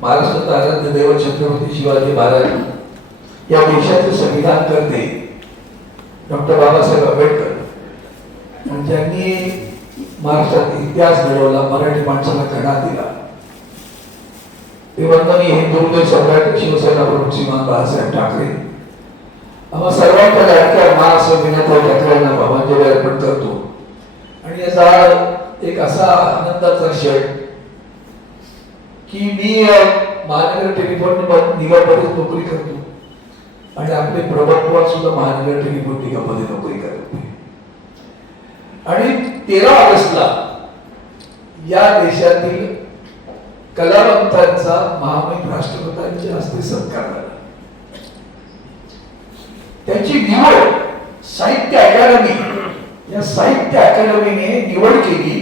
महाराष्ट्राचा आराध्य दैवत छत्रपती शिवाजी महाराज या देशाचे संविधान करते डॉक्टर बाबासाहेब आंबेडकर आणि ज्यांनी महाराष्ट्रात इतिहास घडवला, मराठी माणसाला घडा दिला, ते वंदनीय हिंदुत्व सम्राट शिवसेना प्रमुख श्रीमान बाळासाहेब ठाकरे आम्हा सर्वांच्या लाडक्या महासंविधानाच्या ठाकरेंना भावांजली अर्पण करतो. आणि याचा एक असा आनंदाचा क्षण की मी महानगर टेलिफोन निगममध्ये नोकरी करतो आणि आपले प्रभात पवार सुद्धा महानगर टेलिफोन निगममध्ये नोकरी करत होते. आणि 13 ऑगस्टला या देशातील कलावंतांचा महामहिम राष्ट्रपतींच्या हस्ते सत्कार झाला. त्यांची निवड साहित्य अकादमी, या साहित्य अकादमीने निवड केली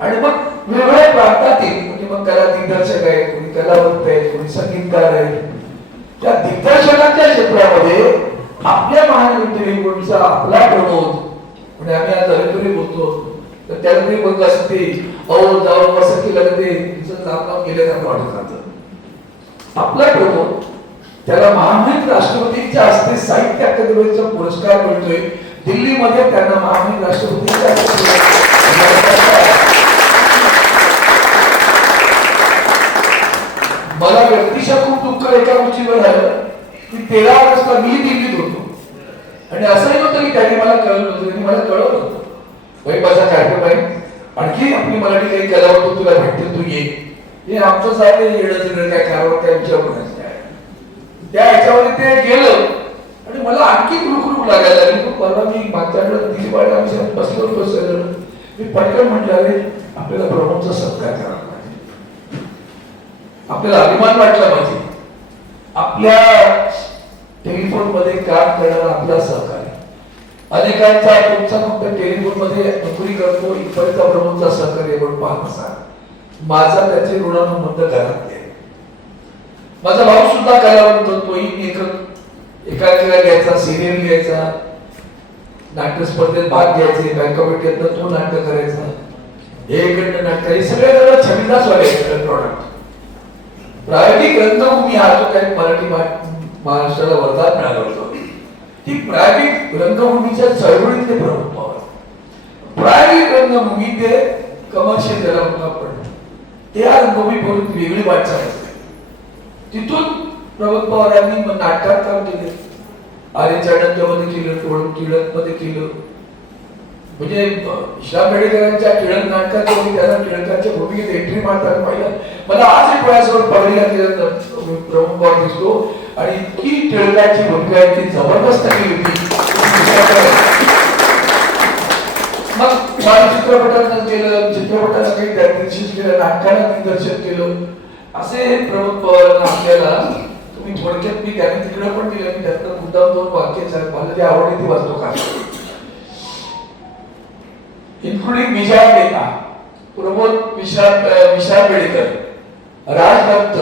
आणि मग वेगवेगळ्या प्रांतातील म्हणजे मग कला दिग्दर्शक आहेत, कोणी कलावंत आहेत, कोणी संगीतकार आहेत, त्या दिग्दर्शकांच्या क्षेत्रामध्ये आपल्या महानगर टेलिफोनचा आपला प्रमोद म्हणजे आम्ही आज अरेकरी बोलतो तर त्याला तरी बघ असते अहो जाऊन असं केलं ते तिचं नाव केलं त्यांना वाटत राहतं. आपला प्रमोद त्याला महामहिम राष्ट्रपतींच्या हस्ते साहित्य अकादमीचा पुरस्कार मिळतोय. दिल्लीमध्ये त्यांना महामहिम राष्ट्रपतींच्या मला व्यक्तिशः खूप दुःख एका गोष्टीवर झालं की 13 ऑगस्टला मी दिल्लीत होतो आणि असंही होतं की त्यांनी मला कळवलं होतं, त्यांनी मला कळवलं होतं भाई माझा कार्यक्रम आहे, आणखी आपली मराठी काही कलावंत तुला भेटतील, तू ये. हे आमचं सारखं येणं तिकडे काय करावं त्या विचार म्हणायचं काय त्या ह्याच्यावर ते गेलं आणि मला आणखी कुरुकुरू लागायला लागली. परवा मी मागच्या दिलीपाडे आम्ही बसलो होतो सगळं, मी पटकन म्हटलं अरे आपल्याला प्रभूंचा सत्कार करावा पाहिजे, आपल्याला अभिमान वाटला पाहिजे, आपल्या टेलिफोन मध्ये काम करणारा आपला सहकारी अनेकांचा तुमचा फक्त टेलिफोन मध्ये नोकरी करतो इतरचा प्रभूंचा सहकार्य म्हणून पाहत असाल. माझा त्याचे ऋणानुबंध घरात आहे. माझा भाऊ सुद्धा कलावंत, तोही एकांकिका घ्यायचा, सिरियल घ्यायचा, नाट्य स्पर्धेत भाग घ्यायचे, बँक ऑफ इंडियातनं तो नाट्य करायचा, हे नाट्य, हे सगळे जरा छबिदास वाले प्रॉडक्ट. प्रायोगिक रंगभूमी हा जो काही मराठी महाराष्ट्राला वरदान मिळालं होतं, ती प्रायोगिक रंगभूमीच्या चळवळीतले प्रमुख पवार. प्रायोगिक रंगभूमी ते कमर्शियल ज्याला म्हणतो आपण, त्या रंगभूमीवरून वेगळी वाटचाल असते. तिथून प्रमोद पवारांनी नाटकात काम केले, आर्यच्या डंक्यामध्ये केलं, टिळकमध्ये केलं, म्हणजे श्याम बेडेकरांच्या टिळक नाटकात त्याला टिळकांच्या भूमिकेत एंट्री मारताना पाहिलं. मला आज एक डोळ्यासमोर पडलेला प्रमुख पवार दिसतो आणि इतकी टिळकाची भूमिका आहे ती जबरदस्त केली होती. मग चित्रपटांना केलं, चित्रपटाला काही दिग्दर्शन केलं, नाटकाला दिग्दर्शन केलं, असे प्रमोद पवारांना आपल्याला तुम्ही थोडक्यात मी त्याने तिकडे पण दिलं. मी त्यातनं मुद्दाम 2 वाक्य मला जे आवडली ती वाचतो का, इन्क्लुडिंग विजय मेहता, प्रमोद विशाल बेडेकर, राजभक्त,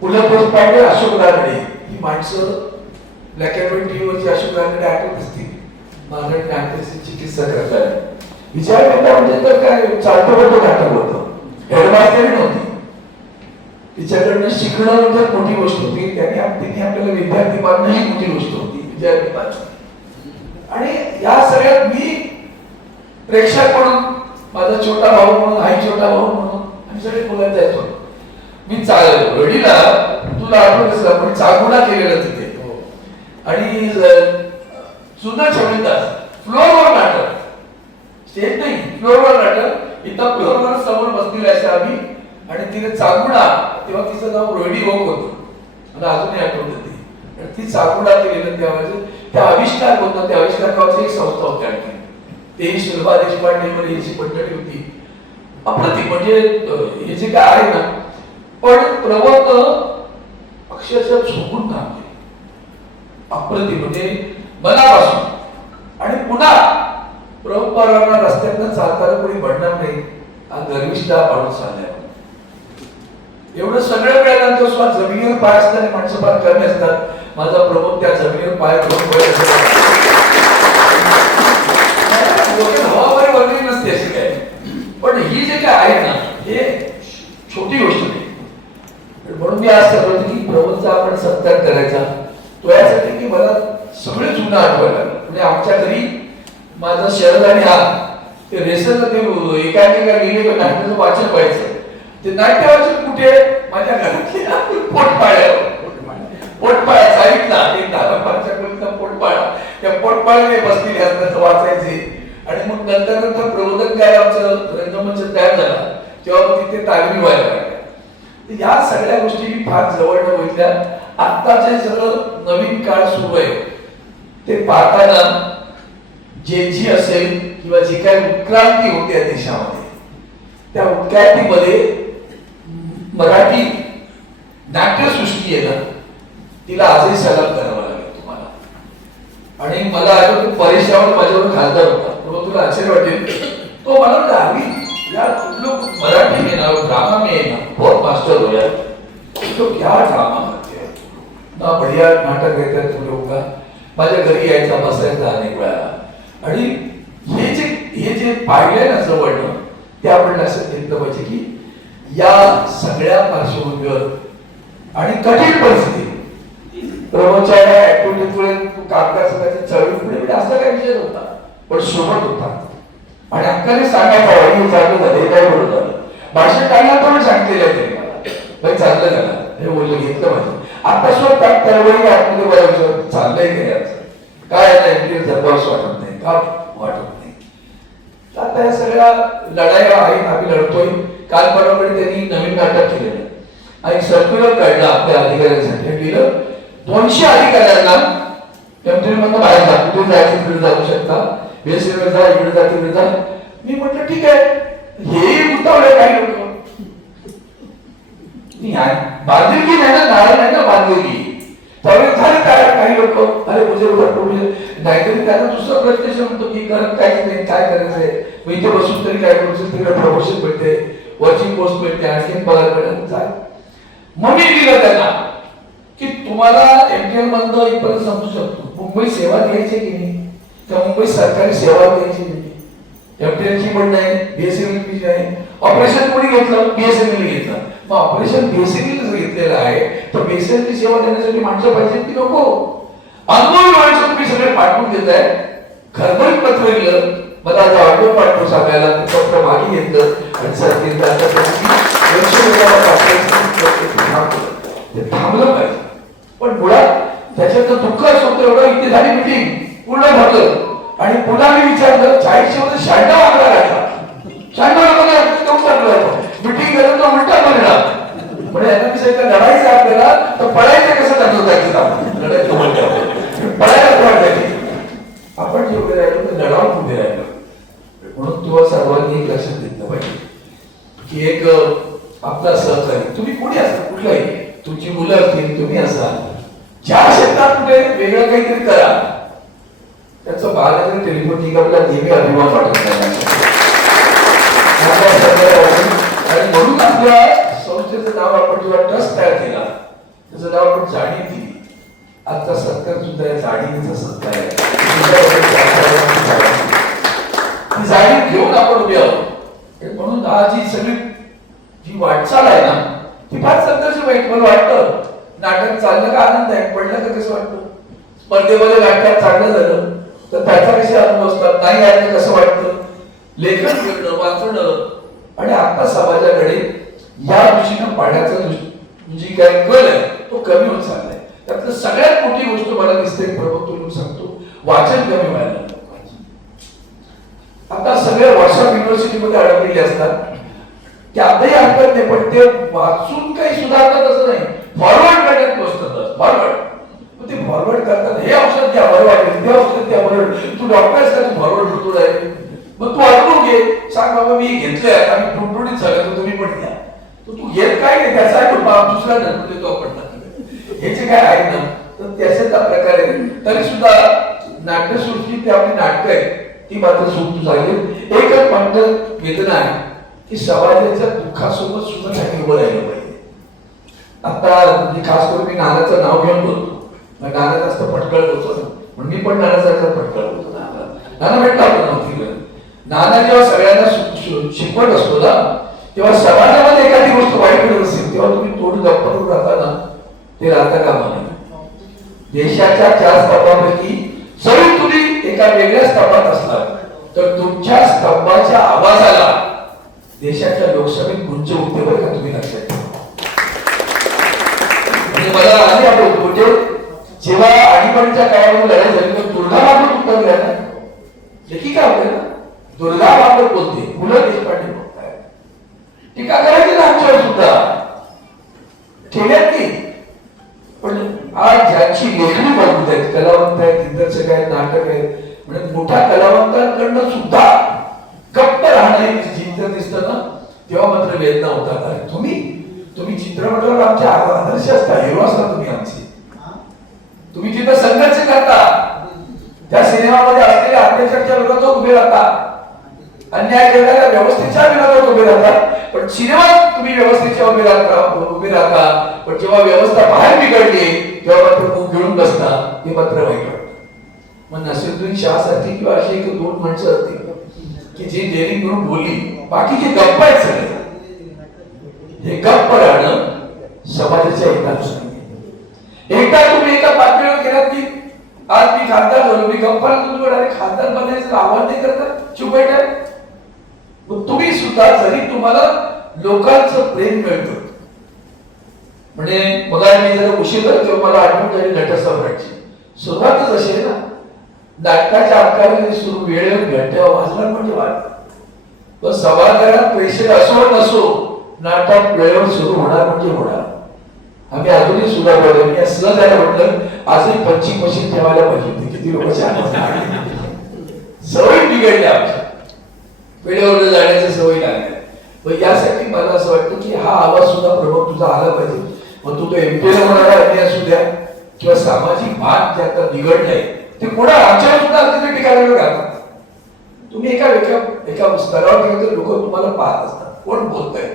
पु ल देशपांडे, अशोक रानडे, ही माणसं ब्लॅक अँड व्हाईट टीव्हीवरची अशोक रानडे आठवत असतील, मराठी नाट्याचे चिकित्सा करतात. विजय मेहता म्हणजे तर काय चालतं होतं नाटक होतं, हेडमास्टर नव्हती, तिच्याकडनं शिकणं म्हणजे मोठी गोष्ट होती. तिने आपल्याला विद्यार्थी बांधणं ही मोठी गोष्ट होती विजय मेहताची. आणि या सगळ्यात मी प्रेक्षक म्हणून, माझा छोटा भाऊ म्हणून, आई छोटा भाऊ म्हणून आम्ही सगळे बोलायला जायचो. मी रडीला तुला आठवत आपण चागुडा केलेला तिथे आणि जुना छबिदास फ्लोअरवर नाटक, स्टेज नाही फ्लोअरवर नाटक, इथं फ्लोअरवर समोर बसलेले असे आम्ही आणि तिने चागुडा, तेव्हा तिचं नाव रोहिणी भोग होतं, मला अजूनही आठवत ती. आणि ती चागुडा केलेलं त्यावेळेस त्या आविष्कार होता, त्या आविष्कार नावाची एक संस्था होती आणखी, ते शिल्पा देशपांडे याची मंडळी होती. अप्रतिम म्हणजे हे जे काय आहे ना, पण प्रमोद अक्षरशः झोपून काम केले, अप्रतिम म्हणजे मनापासून. आणि पुन्हा प्रमोद पवारांना रस्त्यातनं चालताना कोणी म्हणणार नाही हा गर्विष्ठा पाडून चाललाय. एवढं सगळं मिळाल्यानंतर सुद्धा जमिनीवर पाय असणारे माणसं फार कमी असतात. माझा प्रमोद त्या जमिनीवर पाय हवामारी वगैरे नसते अशी काय, पण ही जे काय आहे ना हे छोटी गोष्ट नाही. म्हणून मी आज ठरवलं की प्रभूचा आपण सत्कार करायचा. तो यासाठी की मला सगळे जुनं आठवायला म्हणजे आमच्या घरी माझं शरद आणि हा ते रेसरला ते एकामेका लिहिले नाट्याचं वाचन व्हायचं. ते नाट्य वाचन कुठे माझ्या घरातल्या पोटपाळ्या साईडला एक दारापारच्या खोलीतला पोटपाळा, त्या पोटपाळ्याने बसलेले असतात वाचायचे. आणि मग नंतर प्रबोधन काय आमचं रंगमंच तयार झाला तेव्हा मग तिथे तालमी व्हायला लागल्या. या सगळ्या गोष्टी मी फार जवळनं बघितल्या. आता जे सगळं नवीन काळ सुरू आहे ते पाहताना जी असेल किंवा जी काही उत्क्रांती होते या देशामध्ये त्या उत्क्रांतीमध्ये मराठी नाट्यसृष्टी आहे ना तिला आजही सलाम करावा लागेल तुम्हाला. आणि मला आठवतो परेश रावल माझ्यावर खासदार होता. तुला आश्चर्य वाटेल तो मला आम्ही यार लोग मराठी में ना ड्रामा में ना बहुत मास्टर हो यार, तो क्या ड्रामा करते हैं ना, बढ़िया नाटक रहता है तुम लोग का. माझ्या घरी यायचा बसायचा अनेक वेळा. आणि हे जे पाहिलंय ना जवळनं ते आपण लक्षात घेतलं पाहिजे की या सगळ्या पार्श्वभूमीवर आणि कठीण परिस्थिती प्रभूच्या ऍक्टिव्हिटीमुळे कामगार संघाची चळवळ पुढे असा काही विषय नव्हता पण सोबत होता. आणि अक्काने सांगायचं हे चालू झालं हे काय बरोबर झालं भाषण काढला पण सांगितलेलं आहे त्यांनी मला भाई चाललं झालं हे बोललं घेतलं पाहिजे. आता स्वतः तळवळी आतमध्ये बरं चाललंय काय आता एमपीएल जबाबदार वाटत नाही का वाटत नाही. आता या सगळ्या लढाया आहेत आम्ही लढतोय. काल परवाकडे त्यांनी नवीन नाटक केलेलं आणि सर्क्युलर काढला आपल्या अधिकाऱ्यांसाठी लिहिलं 200 अधिकाऱ्यांना मधनं बाहेर जा कुठे जायचं तिकडे जाऊ शकता बेसवर जा इकडे जा तिकडे जा. मी म्हटलं ठीक आहे हे उतावलं काही लोक बांधिलकी नाही ना नारळ नाही ना बांधिलकी त्यावेळेस झाले काय काही लोक अरे मुझे नाहीतरी त्यांना दुसरा प्रश्न म्हणतो की करत काहीच नाही काय करायचंय मग इथे बसून तरी काय करू शकतो तिकडे प्रमोशन मिळते वॉचिंग पोस्ट मिळते आणखीन पगार मिळेल. मग मी दिलं त्यांना की तुम्हाला एमटीएल मधनं इथपर्यंत समजू शकतो मुंबई सेवा द्यायची की नाही त्या मुंबई सरकारी सेवा द्यायची नाही. एमटीएलची पण नाही बीएसएनएल नाही. ऑपरेशन कोणी घेतलं बीएसएनएल घेतलं. मग ऑपरेशन बीएसएनएल घेतलेलं आहे तर बीएसएनएलची सेवा देण्यासाठी माणसं पाहिजे की नको अनुभवी माणसं तुम्ही सगळे पाठवून देत आहे. खरबरीत पत्र लिहिलं मला आता ऑडिओ पाठवून सांगायला पत्र मागे घेतलं आणि सर थांबलं पाहिजे. पण मुळात त्याच्यात दुःख असं एवढं इथे झाली मिटिंग पूर्ण भरलं आणि पुन्हा मी विचारलं 40 मध्ये 96 आकडा घातला 96 मध्ये देऊन टाकलं मिटिंग केलं तर उलटा परिणाम म्हणजे यांना विषय लढायचं आपल्याला तर पळायचं कसं टाकलं जायचं लढायचं पळायला वाटायची आपण जेवढे राहिलो तर लढावून पुढे राहिलो. म्हणून तुम्हाला सर्वांनी एक लक्षात घेतलं पाहिजे की एक आपला सहकारी तुम्ही कोणी असा कुठलाही तुमची मुलं असतील तुम्ही असाल ज्या क्षेत्रात कुठे वेगळं काहीतरी करा त्याचं बाळाचं टेलिफोन ठीक आपल्याला नेहमी अभिमान वाटत नाही. आणि म्हणून आपल्या संस्थेचं नाव आपण जेव्हा ट्रस्ट तयार केला त्याचं नाव आपण जाणीव दिली. आजचा सत्कार सुद्धा या जाणीवीचा सत्कार आहे. ती जाणीव घेऊन आपण उभे आहोत. म्हणून आज ही सगळी जी वाटचाल आहे ना ती फार संघर्ष वाईट मला वाटतं. नाटक चाललं का आनंद आहे पडलं का कसं वाटतं स्पर्धेमध्ये नाटक चांगलं झालं तर त्याचा कसे अनुभव असतात नाही आलं कसं वाटतं लेखन करणं वाचणं. आणि आता समाजाकडे या दृष्टीनं पाहण्याचा जी काही कल आहे तो कमी होत चाललाय. त्यातलं सगळ्यात मोठी गोष्ट मला दिसते प्रभू सांगतो वाचन कमी व्हायला लागलं. आता सगळे व्हॉट्सअप युनिव्हर्सिटीमध्ये अडकलेले असतात की आताही हरकत नाही पण ते वाचून काही सुधारतात असं नाही फॉरवर्ड करण्यात बसतात फॉरवर्ड ते फॉरवर्ड करतात हे औषध घ्या बरं वाटेल ते औषध घ्या बरं तू डॉक्टर आहेस का तू फॉरवर्ड होतो आहे मग तू अनुभव घे सांग बाबा मी घेतलंय आम्ही टुणटुणीत झालं तर तुम्ही पण घ्या. तू घेत काय नाही त्याचा दुसरा ढकलून देतो आपण हे जे काय आहे ना तर त्याच्यात प्रकारे तरी सुद्धा नाट्यसृष्टी ते आपली नाटक आहे ती मात्र सुख झाली. एकच मात्र वेदना आहे की समाजाच्या दुःखासोबत सुद्धा त्यांनी उभं राहिलं पाहिजे. आता खास करून मी नानाचं नाव घेऊन बोलतो नाना जास्त फटकळ होतो म्हणून मी पण नानासारखा फटकळ होतो. नाना भेटला होता नाना जेव्हा सगळ्यांना शिकवत असतो ना तेव्हा समाजामध्ये एखादी गोष्ट वाईट होत असेल तेव्हा तुम्ही तोड गप्पा राहता ते राहता कामा नये. देशाच्या 4 स्तंभापैकी जरी तुम्ही एका वेगळ्या स्तंभात असलात तर तुमच्या स्तंभाच्या आवाजाला देशाच्या लोकसभेत गुंज उठते बरं का, तुम्ही लक्षात ठेवा. म्हणजे मला आधी आठवतो म्हणजे जेव्हा आणीबाणीच्या काळामध्ये लढाई झाली तर दुर्गा मागून उत्तर द्या ना, लेखिका होते ना, दुर्गा मागून बोलते, मुलं देशपांडे बोलताय, टीका करायची ना आमच्यावर सुद्धा ठेवण्यात नाही. पण आज ज्यांची लेखणी मजबूत आहेत, कलावंत आहेत, दिग्दर्शक आहेत, नाटक आहेत, म्हणजे मोठ्या कलावंतांकडनं सुद्धा गप्प राहणे चिंतन दिसतं ना, तेव्हा मात्र वेदना होतात. अरे तुम्ही चित्रपटावर आमचे आदर्श असता, हिरो असता तुम्ही आमचे. तुम्ही जिथं संघर्ष करता त्या सिनेमामध्ये असलेल्या अत्याचाराच्या विरोधात उभे राहता, अन्याय करणाऱ्या व्यवस्थेच्या विरोधात उभे राहता. पण सिनेमात तुम्ही व्यवस्थेच्या उभे राहता, पण जेव्हा व्यवस्था बाहेर बिघडली तेव्हा मात्र मुख घेऊन बसता. हे मात्र वाईट वाटतं. मग नसीरुद्दीन शाह सारखी किंवा अशी 1-2 माणसं असतील की जे डेअरिंग करून बोलली, बाकीचे गप्प आहेत सगळे. हे गप्प राहणं समाजाच्या हितानुसार. एकदा तुम्ही एका पातळीवर गेलात की आज मी खासदार झालो, मी गप्पाला तुम्ही खासदार बनायचं आव्हान नाही करतात, चुप आहे. मग तुम्ही सुद्धा जरी तुम्हाला लोकांचं प्रेम मिळतं, म्हणजे मग मी जरा उशीर झाला तेव्हा मला आठवण झाली नटसम्राटची. सुरुवातच अशी आहे ना, नाटकाच्या आकाराने सुरू वेळेवर घंट्या वाजला म्हणजे वाजला. पण सभागृहात प्रेक्षक असो नसो, नाटक वेळेवर सुरू होणार म्हणजे होणार. आम्ही अजूनही सुधारलो. मी असं जायला म्हटलं आजही पंचिंग मशीन ठेवायला पाहिजे होती. किती लोक सवय बिघडली आमच्या, वेळेवर जाण्याची सवय लागली. पण यासाठी मला असं वाटतं की हा आवाज सुद्धा प्रभाव तुझा आला पाहिजे. मग तू तो एमपीला होणारा अन्याय असू द्या किंवा सामाजिक भाग जे आता बिघडलाय ते कोणा आमच्यावर सुद्धा अतिशय टिकायला घालतात. तुम्ही एका स्तरावर गेले तर लोक तुम्हाला पाहत असतात, कोण बोलतंय.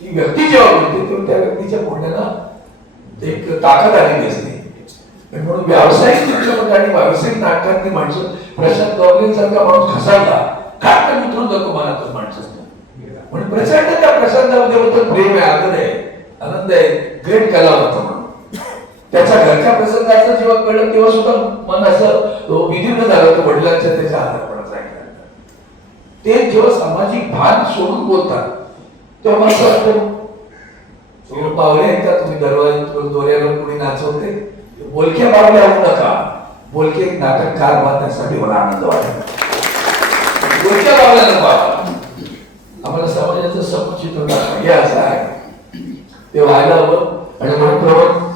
ती व्यक्ती जेव्हा बोलते तेव्हा त्या व्यक्तीच्या बोलण्याला एक ताकद आलेली असते. म्हणून व्यावसायिक चित्रपट आणि व्यावसायिक नाटकातली माणसं, प्रशांत गवलेंसारखा माणूस खसावला काय तर उतरून जातो मनातून माणसं. म्हणून प्रचंड त्या प्रशांताबद्दल प्रेम आहे, आदर आहे, आनंद आहे. ग्रेट कलावंत म्हणून त्याच्या घरच्या प्रसंगाचं जेव्हा कळलं तेव्हा सुद्धा मन असं विदीर्ण झालं होतं वडिलांच्या त्याच्या आधारपणाचा. ते जेव्हा सामाजिक भान सोडून बोलतात तेव्हा असं वाटतं पावले आहेत तुम्ही दरवाजा दोऱ्यावर कुणी नाचवते, बोलक्या पावले आणू नका. बोलके नाटककार बांधण्यासाठी मला आनंद वाटतो. बोलक्या पावल्या नको. आम्हाला समाजाचं समुचित होणार हे असं आहे, ते व्हायला हवं. आणि म्हणून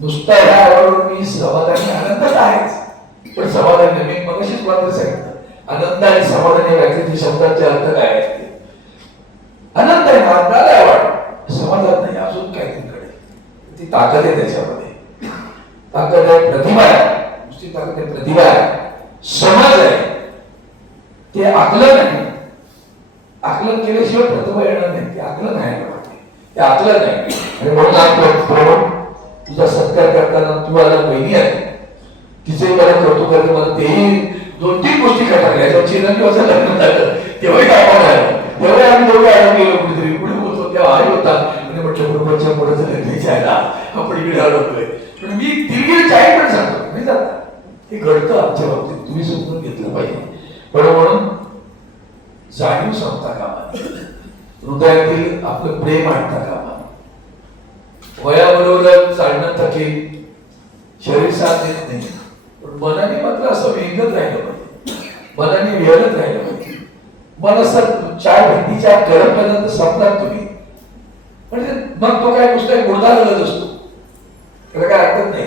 नुसता ह्यावर मी समाधानी आनंदात आहेच, पण समाधानी मी मगाशीच मात्र सांगितलं आनंद आणि समाधान या व्याख्येचे शब्दाचे अर्थ काय असते. आनंद आहे, आनंदाला वाट, समाधान नाही, अजून काहीतरी कडे ती ताकद आहे. त्याच्यामध्ये ताकद आहे, प्रतिभा आहे, नुसती ताकद आहे, प्रतिभा आहे, समज आहे. ते आकलन आहे. आकलन केल्याशिवाय प्रतिभा येणार नाही. ते आकलन आहे, ते आकलन आहे. आणि म्हणून तुझा सत्कार करताना तू आला बहिणी आहे, तिचे मला कौतुक करते. मला तेही 2-3 गोष्टी खटकल्या. चिरंजीवाचं लग्न झालं तेव्हाही आपण आलो, तेव्हा आम्ही दोघे आलो गेलो कुठेतरी पुढे बोलतो तेव्हा आई होता आणि म्हटलं बरोबरच्या पुढे लग्न जायला आपण इकडे अडवतोय. पण मी दिलगिरी चाय पण सांगतो नाही जाता, हे घडतं आमच्या बाबतीत, तुम्ही समजून घेतलं पाहिजे. पण म्हणून जाणीव संपता कामा, हृदयातील आपलं प्रेम आणता कामा. वयाबरोबर चालणं थकेल, शरीर साथ देत नाही, पण मनाने मात्र असं वेगळत राहिलं पाहिजे, मनाने विहरत राहिलं पाहिजे. मन असं 4 भिंतीच्या गरमपर्यंत संपणार तुम्ही म्हणजे मग तो काय नुसता गुडघा लगत असतो, त्याला काय अर्थ नाही.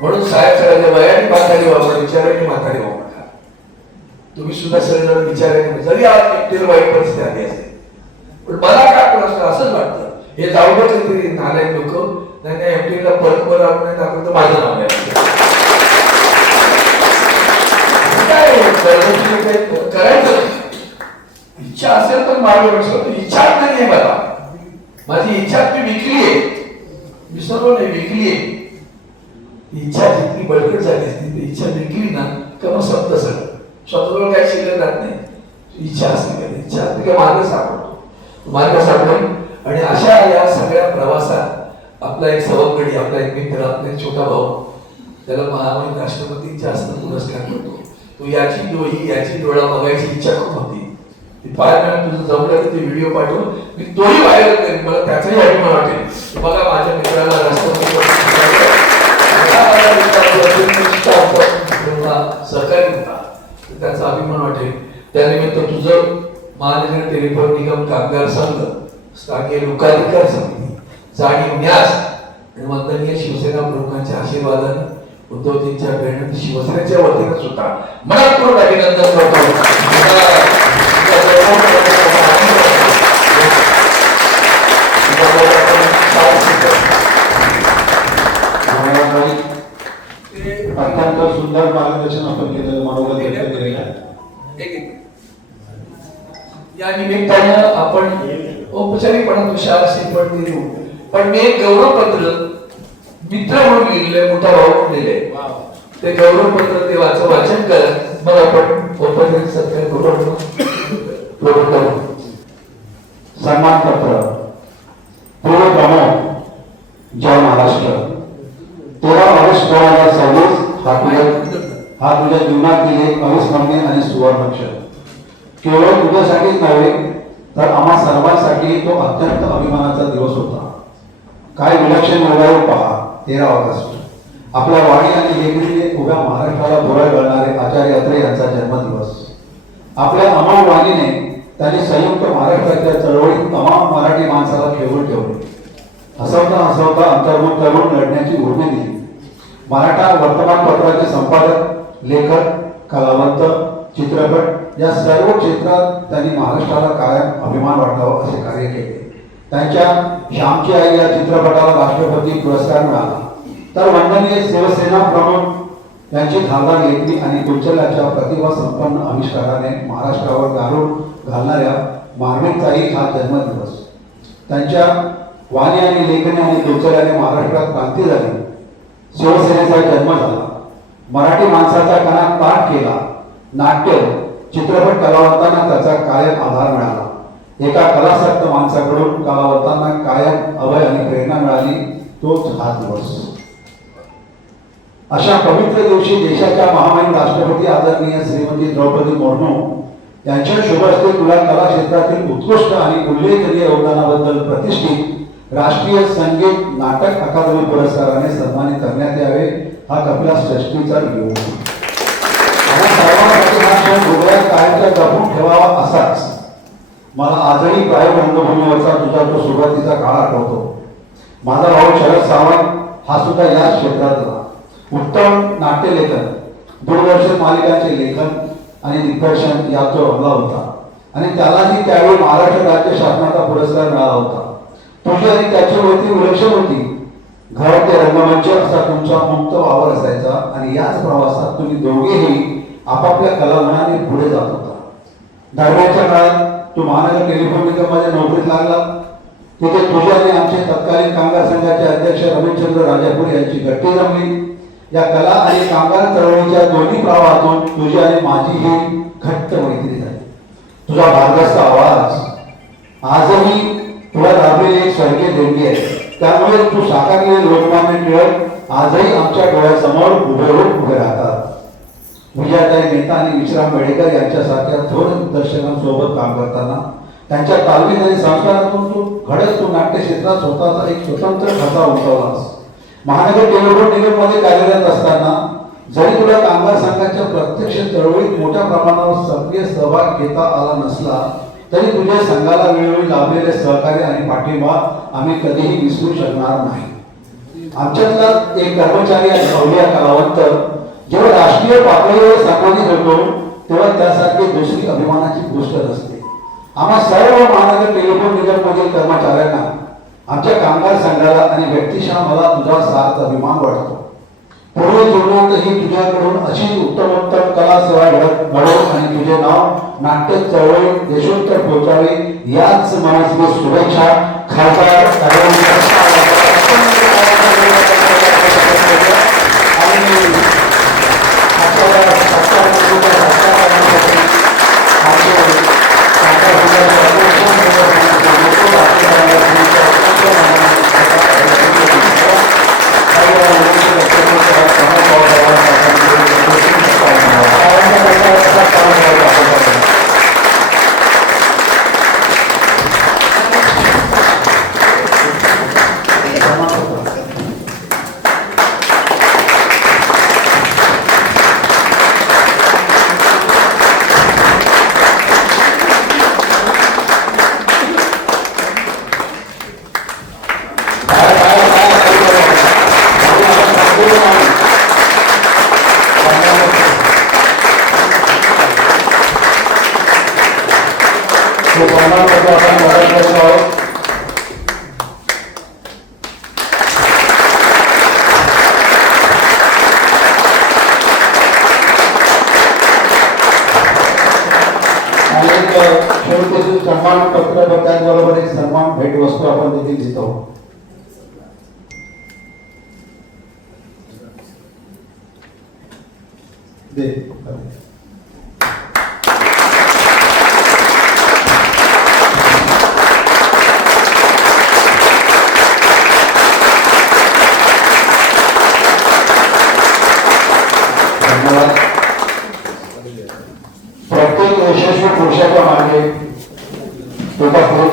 म्हणून साहेब सगळ्या वयाने म्हातारी व्हा, विचाराने म्हातारी व्हावं नका. तुम्ही सुद्धा सगळं विचाराने, जरी आज एकटेल वाईट परिस्थिती आली असेल, पण मला काय प्रश्न असंच वाटतं हे जाऊ दे तरी नालायक लोक नाही एमटीला परत वर आणून नाही दाखवलं तर माझं नाव नाही. करायचं इच्छा असेल तर मागे बसतो, इच्छा नाही मला, माझी इच्छा मी विकली आहे, विसरलो नाही, विकली आहे. इच्छा जितकी बळकट झाली असती इच्छा विकली ना का मग संपत सगळं, स्वतःवर काही शिल्लक राहत नाही. इच्छा असते का, इच्छा असते का मार्ग सापडतो, मार्ग सापडेल. आणि अशा या सगळ्या प्रवासात आपला एक सवंगडी, आपला एक मित्र, आपला एक छोटा भाऊ, त्याला महामहिम राष्ट्रपतींच्या हस्ते पुरस्कार मिळतो. तो याची डोळा बघायची इच्छा खूप होती. ती फार वेळा तुझं जमलं तर ते व्हिडिओ पाठवून मी तोही व्हायरल करेन. मला त्याचाही अभिमान वाटेल. बघा माझ्या मित्राला राष्ट्रपती सहकारी होता, त्याचा अभिमान वाटेल. त्यानिमित्त तुझं महानगर टेलिफोन निगम कामगार संघ, स्थानीय लोकाधिकार समिती, जाणीव न्यास आणि वंदनीय शिवसेना प्रमुखांच्या आशीर्वादाने, उद्धवजींच्या प्रेरणेने, शिवसेनेच्या वतीने सुद्धा मनपूर्वक अभिनंदन करतो. अत्यंत सुंदर मार्गदर्शन आपण केलं, मनोगत व्यक्त केलेलं आहे. या निमित्ताने आपण औपचारिकपणे तुषार श्रीफळ देऊ, पण मी एक गौरवपत्र मित्र म्हणून लिहिलेलं, मोठा भाऊ म्हणून लिहिलंय. ते गौरवपत्र ते वाचन करा, मग आपण औपचारिक सत्कार करू. सन्मान पत्र. पूर्व प्रमुख, जय महाराष्ट्र. 13 ऑगस्ट 2026 हा तुझ्या जीवनात गेले अविस्मरणीय आणि सुवर्णक्षण. केवळ तुझ्यासाठीच नव्हे तर आम्हा सर्वांसाठी तो अत्यंत अभिमानाचा दिवस होता. काय विलक्षण योगायोग पहा. 13 ऑगस्ट आपल्या वाणी आणि लेखणीने उभ्या महाराष्ट्राला भुरळ घालणारे आचार्य अत्रे यांचा जन्मदिवस. आपल्या अमोल वाणीने त्यांनी संयुक्त महाराष्ट्राच्या चळवळीत तमाम मराठी माणसाला खेळून ठेवले. हसवता हसवता अंतर्मुख करून लढण्याची उर्मी दिली. मराठा वर्तमानपत्राचे संपादक, लेखक, कलावंत, चित्रपट या सर्व क्षेत्रात त्यांनी महाराष्ट्राला कायम अभिमान वाटावा असे कार्य केले. त्यांच्या श्यामची आई या चित्रपटाला राष्ट्रपती पुरस्कार मिळाला. तर वंदनीय शिवसेना प्रमुख यांची धारदार लेखणी आणि कौशल्याच्या प्रतिभा संपन्न आविष्काराने महाराष्ट्रावर गारुड घालणाऱ्या मार्मिकचाही हा जन्मदिवस. त्यांच्या वाणी आणि लेखणी आणि कौशल्याने महाराष्ट्रात क्रांती झाली. शिवसेनेचा जन्म झाला. मराठी माणसाचा कणा ताट केला. नाट्य, चित्रपट कलावंतांना त्याचा कायम आधार मिळाला. एका कलासक्त माणसाकडून कलावंतांना कायम अभय आणि प्रेरणा मिळाली. तोच हा दिवस. अशा पवित्र दिवशी देशाच्या महामहिम राष्ट्रपती आदरणीय श्रीमती द्रौपदी मुर्मू यांच्या शुभ हस्ते तुला कला क्षेत्रातील उत्कृष्ट आणि उल्लेखनीय योगदानाबद्दल प्रतिष्ठित राष्ट्रीय संगीत नाटक अकादमी पुरस्काराने सन्मानित करण्यात यावे हा कपिला षष्ठीचा योग. हृदयात कायमचा जपून ठेवावा असाच. मला आजही प्रायोग रंगभूमीवरचा तुझा तो सुरुवातीचा काळ आठवतो. माझा भाऊ शरद सावंत हा सुद्धा याच क्षेत्रातला उत्तम नाट्यलेखन, दूरदर्शन मालिकांचे लेखन आणि दिग्दर्शन यात तो रमला होता आणि त्यालाही त्यावेळी महाराष्ट्र राज्य शासनाचा पुरस्कार मिळाला होता. तुझी आणि त्याची वृत्ती विलक्षण होती. घर ते रंगमंच असा तुमचा मुक्त वावर असायचा आणि याच प्रवासात तुम्ही दोघेही आपापल्या कलागुणाने पुढे जात होता. दरम्यानच्या काळात तू महानगर टेलिफोन निगममध्ये नोकरीत लागला. तिथे तुझे आणि आमचे तत्कालीन कामगार संघाचे अध्यक्ष रमेशचंद्र राजापूर यांची गट्टी जमली. या कला आणि कामगार चळवळीच्या दोन्ही प्रवाहातून तुझी आणि माझी ही घट्ट मैत्री झाली. तुझा भारदस्त आवाज आजही तुला लाभलेली एक स्वर्गीय देणगी आहे. त्यामुळे तू साकारलेले लोकमान्य टिळक आजही आमच्या डोळ्यासमोर उभे राहतात. विजयाताई मेहता आणि विश्राम बेडेकर यांच्यासारख्या थोर दिग्दर्शकांसोबत काम करताना त्यांच्या तालमीत आणि संस्कारातून तू नाट्य क्षेत्रात स्वतःचा एक स्वतंत्र ठसा उमटवलास. महानगर टेलिफोन निगम मध्ये कार्यरत असताना जरी तुला कामगार संघाच्या प्रत्यक्ष चळवळीत मोठ्या प्रमाणावर सक्रिय सहभाग घेता आला नसला तरी तुझ्या संघाला वेळोवेळी लाभलेले सहकार्य आणि पाठिंबा आम्ही कधीही विसरू शकणार नाही. आमच्यातला एक कर्मचारी आणि अवलिया कलावंत जेव्हा राष्ट्रीय पातळीवर सन्मानित होतो तेव्हा त्यासारखी दुसरी अभिमानाची गोष्ट नसते. आम्हा सर्व महानगर टेलिफोन निगम मधील कर्मचाऱ्यांना, आमच्या कामगार संघाला आणि व्यक्तिशः मला तुझा सार्थ अभिमान वाटतो. पुढील जीवनातही तुझ्याकडून अशी उत्तमोत्तम कला सेवा घडो आणि तुझे नाव नाट्य चळवळी देशोत्तर पोहोचावे याच मनस्वी शुभेच्छा. खासदार आणि सन्मान भेटवस्तू आपण देखील देतो. दे धन्यवाद. प्रत्येक यशस्वी पुरुषाच्या मागे एका पुरुष